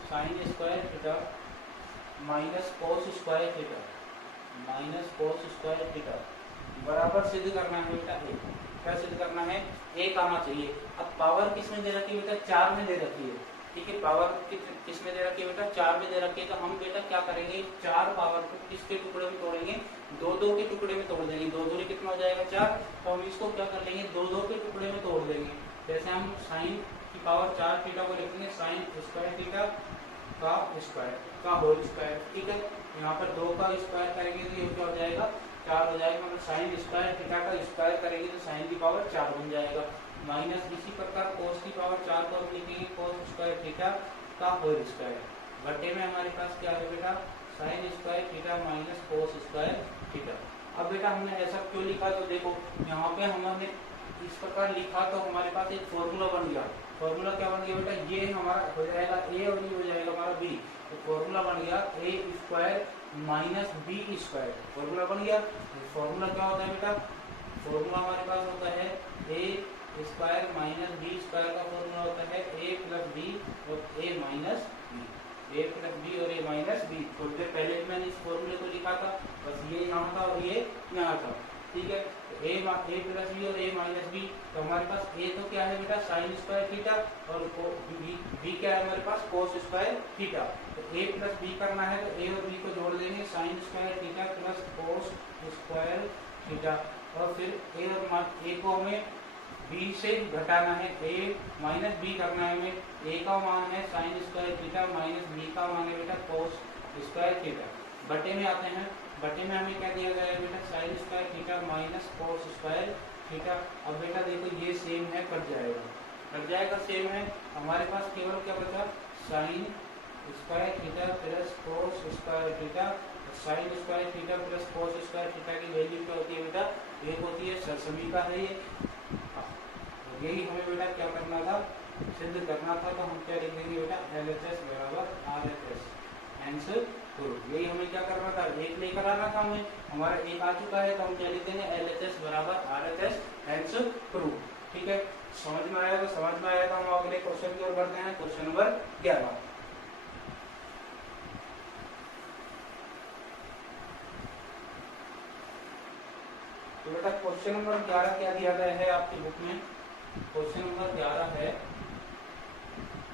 sign square theta minus cos square theta, minus cos square theta बराबर सिद्ध करना है बेटा ए। क्या सिद्ध करना है, एक आना चाहिए। अब पावर किसमें दे रखी है बेटा, 4 में दे रखी है। ठीक है, पावर किसमें दे रखी है बेटा, 4 में दे रखी है। तो हम बेटा क्या करेंगे, 4 पावर को किसके टुकड़े में तोड़ेंगे, 2-2 के टुकड़े में तोड़ देंगे। 2-2 कितना हो जाएगा, 4। तो हम इसको क्या कर लेंगे, 2-2 के टुकड़े में तोड़ देंगे। जैसे हम साइन की पावर 4 थीटा को लिखेंगे साइन स्क्वायर थीटा का स्क्वायर का होल स्क्वायर। ठीक है, यहाँ पर 2 का स्क्वायर करेंगे तो ये क्या हो जाएगा, 4 हो जाएगा। मतलब साइन स्क्वायर थीटा का स्क्वायर करेंगे तो साइन की पावर 4 बन जाएगा। माइनस इसी प्रकार कोस की पावर 4 को हम लिखेंगे कोस स्क्वायर थीटा का होल स्क्वायर बटे में हमारे पास क्या है बेटा, sign square theta minus cos square theta. अब बेटा हमने ऐसा क्यों लिखा, तो देखो यहाँ पे हमने इस प्रकार लिखा तो हमारे पास एक फॉर्मूला बन गया। फॉर्मूला क्या बन गया बेटा, ये हमारा हो जाएगा ए और ये हो जाएगा हमारा बी। तो फॉर्मूला बन गया A square minus B square, formula बन गया। फॉर्मूला क्या होता है बेटा, फॉर्मूला हमारे पास होता है A square minus B square का फॉर्मूला होता है ए प्लस बी और ए माइनस बी, ए प्लस बी और ए माइनस बी। थोड़ी देर पहले भी मैंने इस फॉर्मूले को लिखा था, बस ये यहाँ था और ये यहाँ था। ठीक है, ए प्लस बी और ए माइनस बी। तो हमारे पास ए तो क्या है बेटा, साइन स्क्वायर थीटा और बी क्या है हमारे पास, कोस स्क्वायर थीटा। तो ए प्लस बी करना है तो ए और बी को जोड़ देंगे, sign square theta plus cos square theta. और फिर ए और ए को हमें बी से घटाना है, ए माइनस बी करना है हमें। ए का मान है sine square theta minus b का मान है बेटा कोस स्क्वायर थीटा। बटे में आते हैं, बटे में हमें क्या दिया गया है बेटा, sign square theta minus cos square theta. अब बेटा देखो ये सेम है, कट जाएगा, कट जाएगा, सेम है। हमारे पास केवल क्या बचा, sign square theta plus cos square theta. Sign square theta plus cos square theta की वैल्यू क्या होती है बेटा, एक होती है सरसमी का है ये। यही हमें बेटा क्या करना था, सिद्ध करना था। तो हम क्या लिख देंगे बेटा, LHS बराबर RHS, आंसर प्रूव। यही हमें क्या करना था, एक लेकर आना था हमें, हमारा एक आ चुका है। तो हम क्या लिख देंगे, LHS बराबर RHS, आंसर प्रूव। ठीक है, समझ में आया? तो समझ में आया तो हम अगले क्वेश्चन की ओर बढ़ते हैं, क्वेश्चन नंबर 11। तो बेटा क्वेश्चन नंबर 11 क्या दिया गया है आपकी बुक में, क्वेश्चन नंबर 11 है,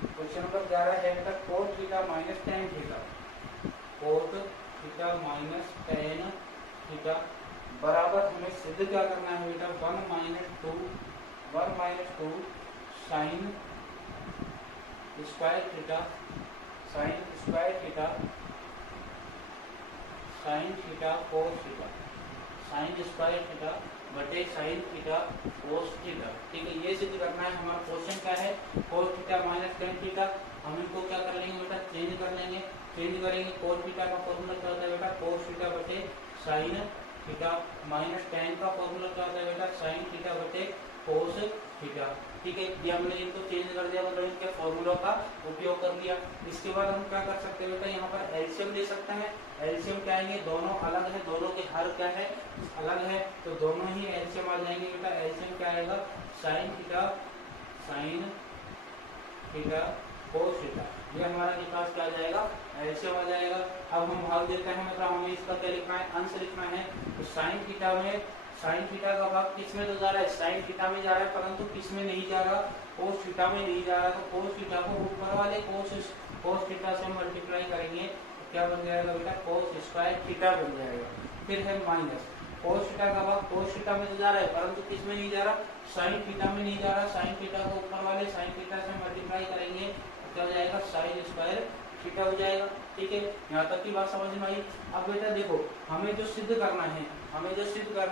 क्वेश्चन नंबर 11 है बेटा cot theta minus tan theta, cot theta minus tan theta बराबर हमें सिद्ध क्या करना है बेटा, 1 minus 2 sign square theta, sign square theta, sine theta cos theta, sign square theta बटे साइन थीटा कोस थीटा। ठीक है, ये सिद्ध करना है। हमारा क्वेश्चन क्या है, cos theta minus tan theta. हम इनको क्या कर लेंगे बेटा, चेंज कर लेंगे, चेंज करेंगे। कोस थीटा का फॉर्मूला क्या होता है बेटा, कोस थीटा बटे साइन थीटा माइनस टेन का फॉर्मूला क्या होता है बेटा, साइन थीटा बटे कोस थीटा। ठीक है, ये हमने इनको चेंज कर दिया, मतलब इनके फॉर्मूला का उपयोग कर दिया। इसके बाद हम क्या कर सकते हैं बेटा, यहाँ पर एलसीएम ले सकते हैं। एलसीएम क्या आएंगे, दोनों अलग है, दोनों के हर क्या है, अलग है, तो दोनों ही एलसीएम आ जाएंगे बेटा। एलसीएम क्या आएगा, साइन थीटा कोस थीटा, ये हमारे पास क्या आ जाएगा, एलसीएम आ जाएगा। अब हम भाग देते हैं, मतलब हमें इसका क्या लिखना है, अंश लिखना है। तो साइन थीटा में, साइन थीटा का भाग किस में तो जा रहा है, साइन थीटा में जा रहा है, परंतु किस में नहीं जा रहा, कोस थीटा में नहीं जा रहा। तो कोस थीटा को ऊपर वाले कोस थीटा से मल्टीप्लाई करेंगे, क्या बन जाएगा बेटा, कोस स्क्वायर थीटा बन जाएगा। फिर है माइनस कोस थीटा का भाग कोस थीटा में तो जा रहा है, परंतु किस में नहीं जा रहा, साइन थीटा में नहीं जा रहा। साइन थीटा को ऊपर वाले साइन थीटा से मल्टीप्लाई करेंगे तो क्या हो जाएगा, साइन स्क्वायर थीटा हो जाएगा। ठीक है, यहाँ तक की बात समझ में आई। अब बेटा देखो, हमें जो सिद्ध करना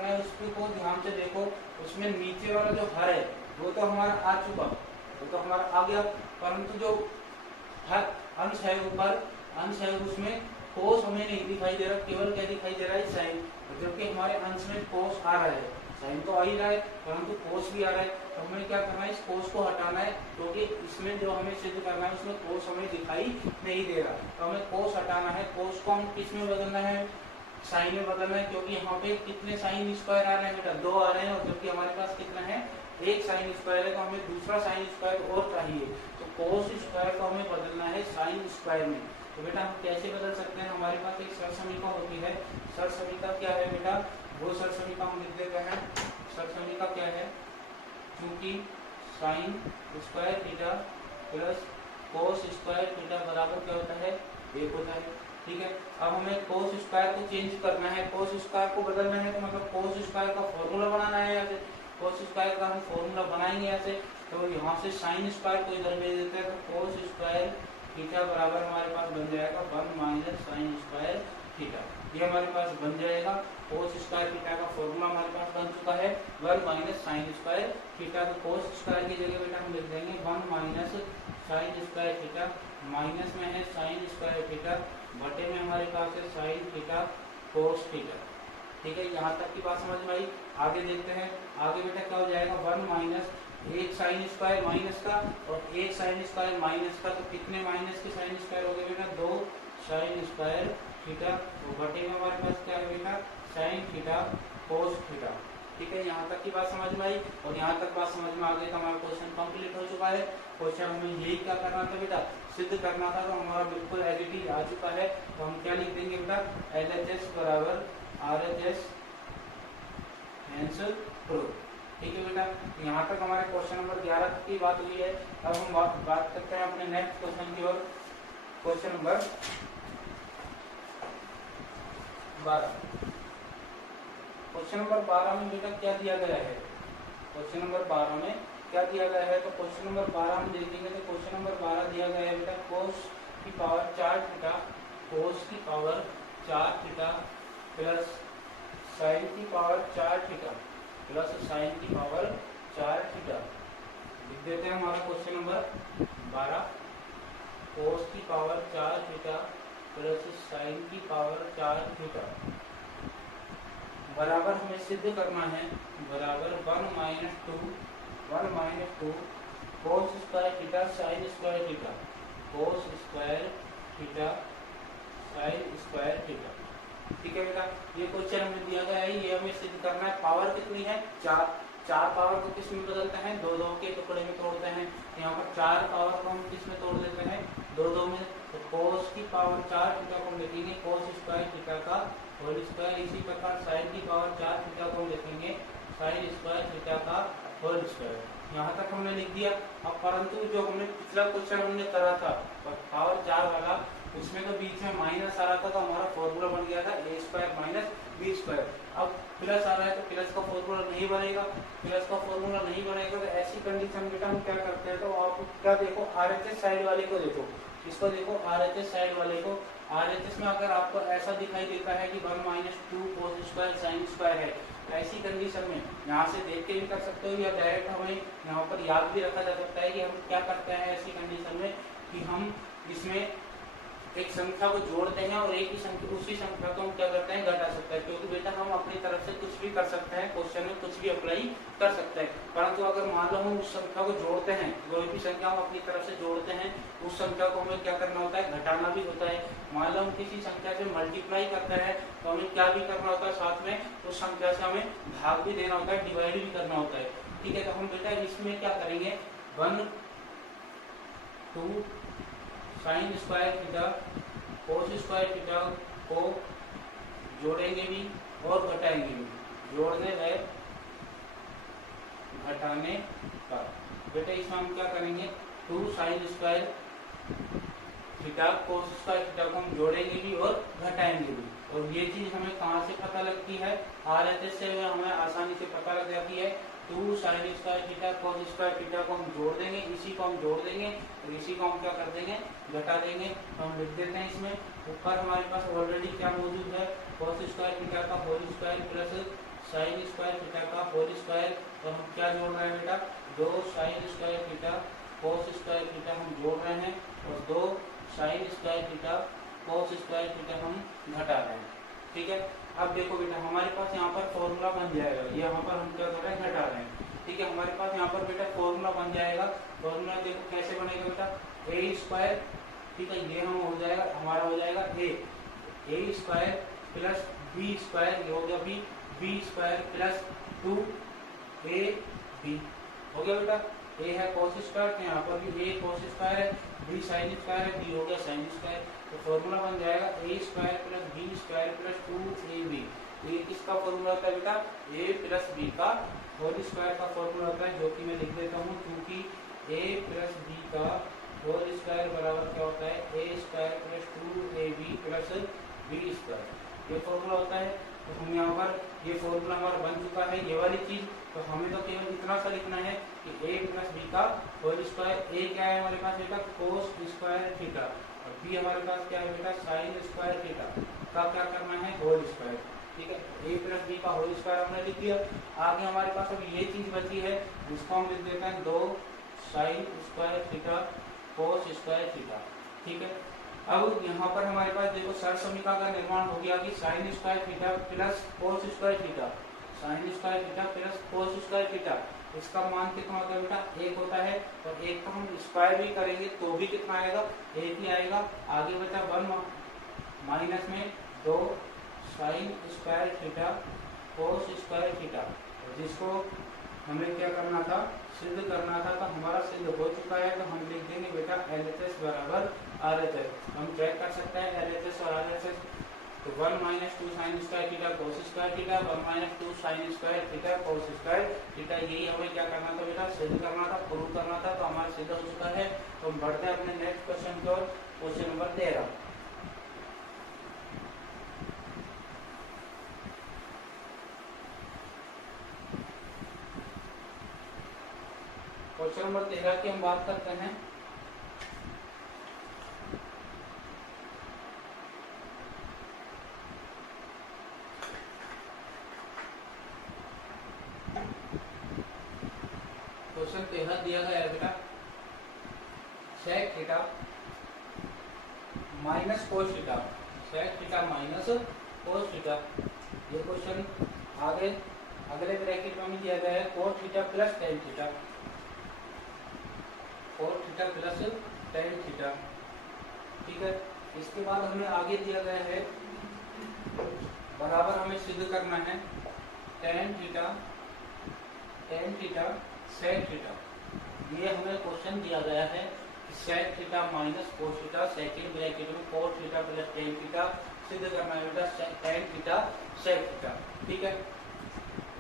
है, उसको ध्यान से देखो। उसमें नीचे वाला जो हर है वो तो हमारा आ चुका, वो तो हमारा आ गया, परंतु जो हर अंश है ऊपर, अंश है उसमें कोस हमें नहीं दिखाई दे रहा, केवल क्या दिखाई दे रहा है, साइन। जबकि हमारे अंश में कोस आ रहा है, साइन तो आ ही रहा है परंतु कोस भी आ रहा है। तो हमें क्या करना है, इस कोस को हटाना है, क्योंकि इसमें जो हमें सिद्ध करना है उसमें कोस हमें दिखाई नहीं दे रहा। तो हमें कोस हटाना है। कोस को हम किस में बदलना है, साइन में बदलना है, क्योंकि यहाँ पे कितने साइन स्क्वायर आ रहे हैं बेटा, 2 आ रहे हैं, और जबकि हमारे पास कितना है, 1 साइन स्क्वायर है, तो हमें दूसरा साइन स्क्वायर और चाहिए। तो कोस स्क्वायर को हमें बदलना है साइन स्क्वायर में। तो बेटा हम कैसे बदल सकते हैं, हमारे पास एक सरसमीका होती है। सरसमीका क्या है बेटा, वो सरसमीका हम लिख देते हैं। सरसमीका क्या है, चूंकि sign square theta plus cos square theta बराबर क्या होता है, 1 होता है। ठीक है, अब हमें कोस स्क्वायर को चेंज करना है, कोस स्क्वायर को बदलना है, तो मतलब कोस स्क्वायर का फॉर्मूला बनाना है। यहाँ से कोस स्क्वायर का हम फॉर्मूला बनाएंगे यहाँ से, तो यहाँ से साइन स्क्वायर को इधर भेज देते हैं, तो कोस स्क्वायर थीटा बराबर हमारे पास बन जाएगा 1 माइनस साइन स्क्वायर थीटा। ये हमारे पास बन जाएगा। कोस स्क्वायर थीटा का फॉर्मूला हमारे पास बन चुका है 1 माइनस साइन स्क्वायर थीटा। तो कोस स्क्वायर की जगह बेटा हम लिख देंगे 1 minus sign square theta, minus में है साइन स्क्वायर थीटा, बटे में हमारे पास है साइन थीटा कोस थीटा। ठीक है, यहाँ तक की बात समझ में आई। आगे देखते हैं, आगे बेटा क्या हो जाएगा, 1 माइनस 1 साइन स्क्वायर माइनस का और 1 साइन स्क्वायर माइनस का, तो कितने माइनस के साइन स्क्वायर हो गए बेटा, 2 साइन स्क्वायर थीटा, तो बटे में हमारे पास क्या है बेटा, साइन थीटा कोस थीटा। ठीक है, यहाँ तक की बात समझ में आई। और यहाँ तक बात समझ में आ गई तो हमारा क्वेश्चन कंप्लीट हो चुका है। क्वेश्चन हमें यही क्या करना था बेटा, सिद्ध करना था, तो हमारा बिल्कुल एडिटिव आ चुका है। तो हम क्या लिख देंगे बेटा, LHS बराबर RHS हेंस प्रूफ। ठीक है बेटा, यहाँ तक हमारे क्वेश्चन नंबर 11 की बात हुई है। अब हम बात करते हैं अपने नेक्स्ट क्वेश्चन की ओर। Question number 12। क्वेश्चन नंबर 12 में बेटा क्या दिया गया है, क्वेश्चन नंबर 12 में क्या दिया गया है, तो क्वेश्चन नंबर 12 में देखेंगे तो क्वेश्चन नंबर 12 दिया गया है बेटा, कोस की पावर 4 थीटा, कोस की पावर 4 थीटा प्लस साइन की पावर 4 थीटा प्लस साइन की पावर 4 थीटा। लिख देते हैं हमारा क्वेश्चन नंबर 12, कोस की पावर 4 थीटा प्लस साइन की पावर 4 थीटा बराबर हमें सिद्ध करना है, बराबर 1 minus 2 cos square theta sine square theta, cos square theta sine square theta. ठीक है बेटा, ये क्वेश्चन हमें दिया गया है, ये हमें सिद्ध करना है। पावर कितनी है, 4 पावर को किस में बदलते हैं, 2 के टुकड़े में तोड़ते हैं। यहाँ पर 4 पावर को हम किस में तोड़ देते हैं, 2 में। तो कोस की पावर 4 थीटा को हम लिखेंगे कोस स्क्वायर थीटा का होल स्क्वायर। इसी प्रकार साइन की पावर 4 थीटा को हम लिखेंगे साइन स्क्वायर थीटा का होल स्क्वायर। यहाँ तक हमने लिख दिया। अब परंतु जो हमने पिछला क्वेश्चन हमने करा था पावर 4 वाला, उसमें तो बीच में माइनस आ रहा था, तो हमारा फॉर्मूला बन गया था a square minus b square. अब प्लस आ रहा है तो प्लस का फॉर्मूला नहीं बनेगा, प्लस का फॉर्मूला नहीं बनेगा। तो ऐसी कंडीशन बेटा हम क्या करते हैं, तो आप क्या देखो, RHS साइड वाले को देखो, इसको देखो RHS साइड वाले को। RHS में अगर आपको ऐसा दिखाई देता है कि 1 minus 2 cos square sine square है, ऐसी कंडीशन में यहाँ से देख के भी कर सकते हो, या डायरेक्ट हमें यहाँ पर याद भी रखा जा सकता है कि हम क्या करते हैं ऐसी कंडीशन में, कि हम इसमें एक संख्या को जोड़ते हैं और एक ही संख्या, उसी संख्या को हम क्या करते हैं, घटा सकते हैं। क्योंकि बेटा हम अपनी तरफ से कुछ भी कर सकते हैं, क्वेश्चन में कुछ भी अप्लाई कर सकते हैं। परंतु अगर मान लो हम उस संख्या को जोड़ते हैं, कोई भी संख्या हम अपनी तरफ से जोड़ते हैं, उस संख्या को हमें क्या करना होता है, घटाना भी होता है। मान लो हम किसी संख्या से मल्टीप्लाई करते हैं, तो हमें क्या भी करना होता है, साथ में उस संख्या से हमें भाग भी देना होता है, डिवाइड भी करना होता है। ठीक है, तो हम बेटा इसमें क्या करेंगे, 1 2 sign square theta cos square theta को जोड़ेंगे भी और घटाएंगे भी, जोड़ने व घटाने का। बेटा इसमें हम क्या करेंगे, 2 sign square theta cos square theta को हम जोड़ेंगे भी और घटाएंगे भी। और ये चीज हमें कहाँ से पता लगती है, RHS से हमें आसानी से पता लग जाती है। 2 sin square theta cos square theta को हम जोड़ देंगे, इसी को हम जोड़ देंगे और इसी को हम क्या कर देंगे, घटा देंगे। तो हम लिख देते हैं इसमें ऊपर हमारे पास ऑलरेडी क्या मौजूद है, cos स्क्वायर थीटा का whole square plus sin square theta का होल स्क्वायर। और हम क्या जोड़ रहे हैं बेटा, 2 sin square theta cos square theta हम जोड़ रहे हैं और 2 sin square theta cos square theta हम घटा रहे हैं। ठीक है, अब देखो बेटा हमारे पास यहाँ पर फॉर्मूला बन जाएगा, ये यहाँ पर हम क्या कर रहे हैं, घटा रहे हैं। ठीक है, हमारे पास यहाँ पर बेटा फॉर्मूला बन जाएगा। फॉर्मूला देखो कैसे बनेगा बेटा, ए स्क्वायर, ठीक है, ये हम हो जाएगा, हमारा हो जाएगा A square plus B square, ये हो गया बी स्क्वायर प्लस 2ab हो गया बेटा। ए है cos स्क्वायर, तो यहाँ पर भी ए cos स्क्वायर है, बी sin स्क्वायर है, बी हो गया sin स्क्वायर। तो फॉर्मूला बन जाएगा A square plus B square plus 2ab। ये किसका फॉर्मूला होता है बेटा, ए प्लस बी का होल स्क्वायर का फॉर्मूला होता है, जो कि मैं लिख देता हूँ, क्योंकि ए प्लस बी का होल स्क्वायर बराबर क्या होता है, A square plus 2ab plus B square, ये फॉर्मूला होता है। तो हम यहाँ पर ये फॉर्मूला हमारा बन चुका है, ये वाली चीज। तो हमें तो केवल इतना सा लिखना है कि a प्लस बी का होल स्क्वायर, a क्या है हमारे पास बेटा, cos स्क्वायर थीटा, और b हमारे पास क्या है बेटा, sin स्क्वायर थीटा का क्या करना है, होल स्क्वायर। ठीक है, a प्लस बी का होल स्क्वायर हमने लिख दिया। आगे हमारे पास अब ये चीज बची है, जिसको हम लिख देते हैं 2 sin square theta cos square theta. ठीक है, अब यहाँ पर हमारे पास देखो सर समीकरण का निर्माण हो गया कि sin square theta plus cos square theta, sin square theta plus cos square theta, इसका मान कितना होता है बेटा, 1 होता है। और 1 का हम स्क्वायर भी करेंगे तो भी कितना आएगा, 1 ही आएगा। आगे बचा 1 माइनस में 2 sin square theta cos square theta, जिसको हमें क्या करना था, सिद्ध करना था। तो हमारा सिद्ध हो चुका है, तो हम लिख देंगे बेटा LHS बराबर RHS। हम चेक कर सकते हैं LHS और RHS। तो 1 minus 2 sign square theta cos square theta, 1 minus 2 sign square theta cos square theta, यही हमें क्या करना था बेटा, सिद्ध करना था, प्रूव करना था। तो हमारा सिद्ध हो चुका है। तो हम बढ़ते हैं अपने नेक्स्ट क्वेश्चन की ओर, क्वेश्चन नंबर 13। क्वेश्चन नंबर 13 की हम बात करते हैं। क्वेश्चन 13 दिया गया है बेटा, sec theta minus cos theta, sec theta minus cos theta. ये क्वेश्चन आगे अगले ब्रैकेट में दिया गया है cos theta plus tan theta, cos theta plus tan theta. ठीक है, इसके बाद हमें आगे दिया गया है, बराबर हमें सिद्ध करना है tan थीटा sec थीटा। ये हमें क्वेश्चन दिया गया है कि sec theta minus cos theta, second bracket में cos theta plus tan theta, सिद्ध करना है बेटा tan थीटा sec थीटा। ठीक है,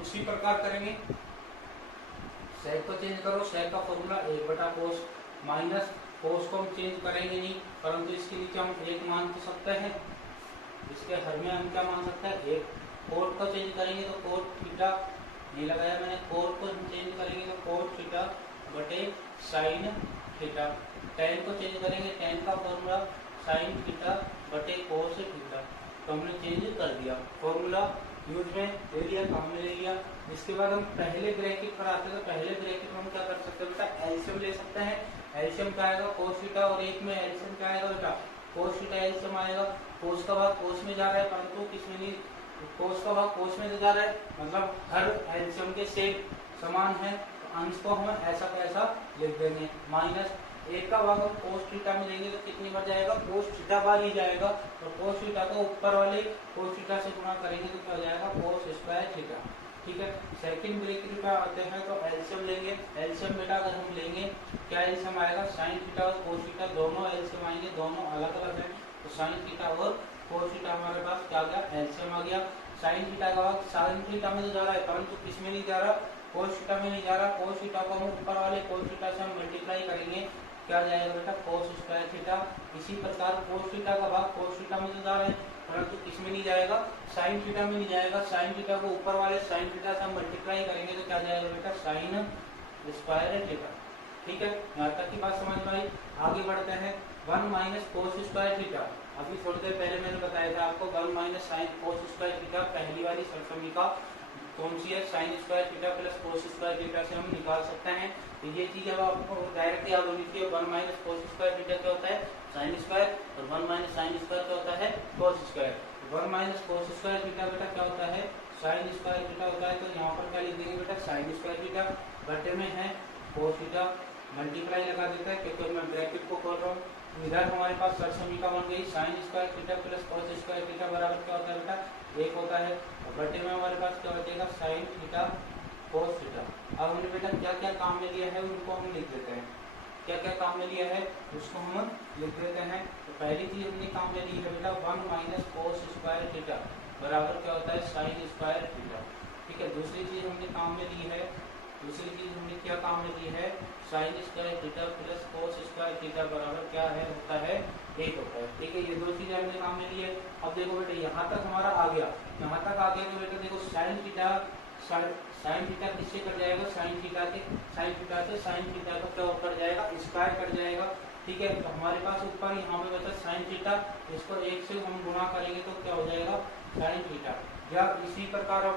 उसी प्रकार करेंगे, sec को चेंज करो, sec का फॉर्मूला 1/cos, माइनस cos को हम चेंज करेंगे नहीं, परंतु इसके नीचे हम 1 मान सकते हैं, इसके हर में हम क्या मान सकते हैं, 1। cos को चेंज करेंगे तो cos थीटा नहीं लगाया मैंने, cos को हम चेंज करेंगे तो cos थीटा बटे sin थीटा। tan को चेंज करेंगे, tan का फॉर्मूला sin थीटा बटे cos थीटा। तो हमने चेंज कर दिया, फॉर्मूला यूज में ले लिया, काम में ले लिया। इसके बाद हम पहले ब्रैकेट पर आते हैं। तो पहले ब्रैकेट में हम क्या कर सकते हैं बेटा, एलसीएम ले सकते हैं। एलसीएम क्या आएगा, cos थीटा, और एक में एलसीएम क्या आएगा बेटा, cos थीटा एलसीएम आएगा। cos का भाग cos में जा रहा है, परंतु किसमें नहीं, cos का भाग cos में जा रहा है, मतलब हर एलसीएम के सेम समान है। तो अंश को हम ऐसा कैसा लिख देंगे, माइनस 1 का भाग हम cos थीटा में लेंगे तो कितनी बार जाएगा, cos थीटा बार ही जाएगा। और cos थीटा को ऊपर वाले cos थीटा से गुणा करेंगे तो क्या हो जाएगा, cos स्क्वायर थीटा। ठीक है, सेकंड ब्रैकेट पे आते हैं तो एलसीएम लेंगे। एलसीएम बेटा अगर हम लेंगे, क्या एलसीएम आएगा, sin थीटा और cos थीटा दोनों एलसीएम आएंगे, दोनों अलग अलग है। तो sin थीटा और cos थीटा हमारे पास क्या गया, एलसीएम आ गया। sin थीटा का भाग sin थीटा में तो जा रहा है, परंतु किस में नहीं जा रहा, cos थीटा में नहीं जा रहा। cos थीटा को हम ऊपर वाले cos थीटा से हम मल्टीप्लाई करेंगे क्या आ जाएगा बेटा कोस स्क्वायर थीटा। इसी प्रकार कोस थीटा का भाग कोस थीटा में तो जा रहा है, परंतु किसमें नहीं जाएगा, साइन थीटा में नहीं जाएगा। साइन थीटा को ऊपर वाले साइन थीटा से हम मल्टीप्लाई करेंगे तो क्या जाएगा बेटा साइन स्क्वायर थीटा। ठीक है, यहाँ तक की बात समझ में आई। आगे बढ़ते हैं, 1 माइनस कोस स्क्वायर थीटा। अभी थोड़ी देर पहले मैंने बताया था आपको 1 minus sine cos square theta पहली वाली सरसमीका कौन सी है, sine square theta plus cos square theta से हम निकाल सकते हैं। तो ये चीज अब आपको डायरेक्ट याद होनी चाहिए। 1 माइनस कोस स्क्वायर थीटा क्या होता है, साइन स्क्वायर, और 1 माइनस साइन स्क्वायर क्या होता है, cos square. 1 minus cos square theta बेटा क्या होता है, साइन स्क्वायर थीटा होता है। तो यहाँ पर क्या लिख देंगे बेटा साइन स्क्वायर थीटा, बटे में है कोस थीटा, मल्टीप्लाई लगा देता है क्योंकि मैं ब्रैकेट को खोल रहा हूँ। इधर हमारे पास सरसमीका बन गई sign square theta plus cos square theta बराबर क्या होता है बेटा 1 होता है, और बटे में हमारे पास क्या बचेगा साइन थीटा कोस थीटा। अब हमने बेटा क्या क्या काम में लिया है उनको हम लिख देते हैं, क्या क्या काम में लिया है उसको हम लिख देते हैं। तो पहली चीज हमने काम में ली है बेटा 1 माइनस कोस स्क्वायर थीटा बराबर क्या होता है साइन स्क्वायर थीटा। ठीक है, दूसरी चीज हमने काम में ली है, दूसरी चीज हमने क्या काम में ली है, sine square theta plus cos square theta बराबर क्या है होता है 1 होता है। ठीक है, ये दो चीजें हमने काम में ली है। अब देखो बेटा यहाँ तक हमारा आ गया, यहाँ तक आ गया तो बेटा देखो साइन थीटा किससे कट जाएगा, साइन थीटा से साइन थीटा का क्या कट जाएगा, स्क्वायर कट जाएगा। ठीक है, तो हमारे पास ऊपर यहाँ पे बचा साइन थीटा, इसको 1 से हम गुणा करेंगे तो क्या हो जाएगा साइन थीटा। या इसी प्रकार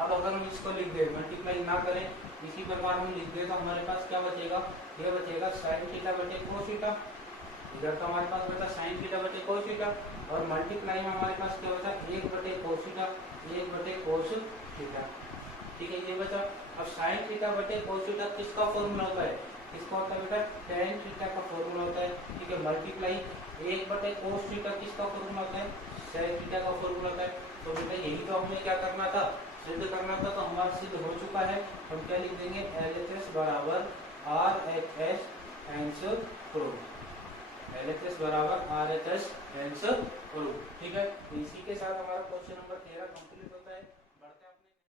अब अगर हम इसको लिख दे, मल्टीप्लाई ना करें, इसी प्रकार हम लिख दे तो हमारे पास क्या बचेगा, ये बचेगा साइन थीटा बटे कोस थीटा। इधर तो हमारे पास बचा साइन थीटा बटे कोस थीटा, और मल्टीप्लाई में हमारे पास क्या बचा 1 बटे कोस थीटा, 1 बटे कोस थीटा। ठीक है, ये बचा। अब साइन थीटा बटे कोस थीटा किसका फॉर्मूला होता है, किसका होता है बेटा टेन थीटा का फॉर्मूला होता है। ठीक है, मल्टीप्लाई 1 बटे कोस थीटा किसका फॉर्मूला होता है, साइन थीटा का फॉर्मूला होता है। तो बेटा यही तो हमें क्या करना था, सिद्ध करना था। तो हमारा सिद्ध हो चुका है। हम क्या लिख देंगे LHS बराबर RHS हेंस प्रूव, LHS बराबर RHS हेंस प्रूव। ठीक है, इसी के साथ हमारा क्वेश्चन नंबर 13 कंप्लीट